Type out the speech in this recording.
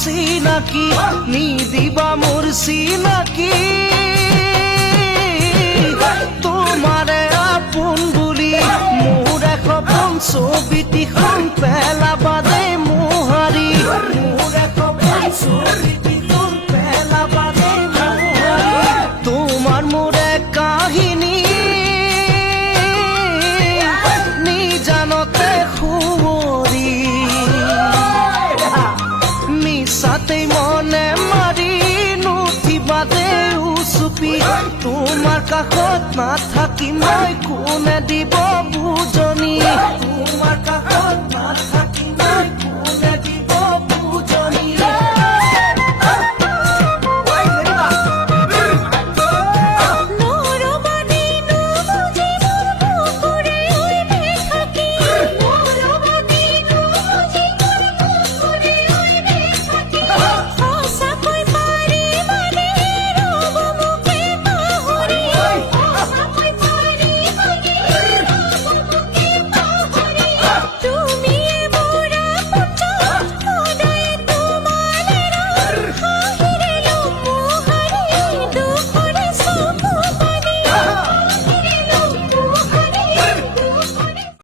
চিনাকি নিদিবা মোৰ চিনাকি তোমাৰে আপোন বুলি মোৰ এখন ছবিটিখন পেলাবা দে মোহাৰি মোৰ এখন ছবিটিখন পেলাবা দে মোহাৰি তোমাৰ মোৰে কাহিনী নিজানতে শুৱৰি মিছাতেই মনে মাৰি নুঠিবা দে উচুপি তোমাৰ কাষত নাথাকি মই কোনে দিব বুজ